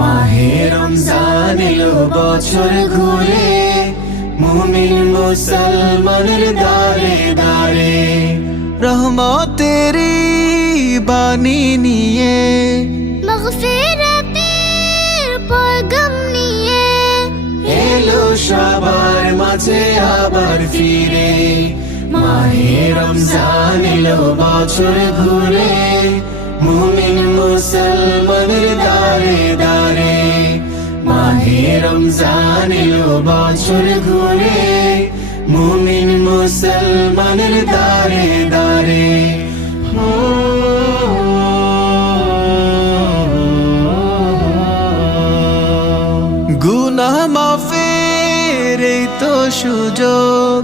মাহে রমজান এলো বছর ঘুরে, মুমিন মুসলমানের দারে দারে। রহমতেরি বাণী নিয়ে, মাগফিরাতের পয়গাম নিয়ে, এলো সবার মাঝে আবার ফিরে। মাহে রমজান এলো বছর ঘুরে, মুমিন মুসলমানের দারে দারে। মাহে রমজান এলো বছর ঘুরে, মুমিন মুসলমানের দারে দারে। গুনাহ মাফের এই তো সুযোগ,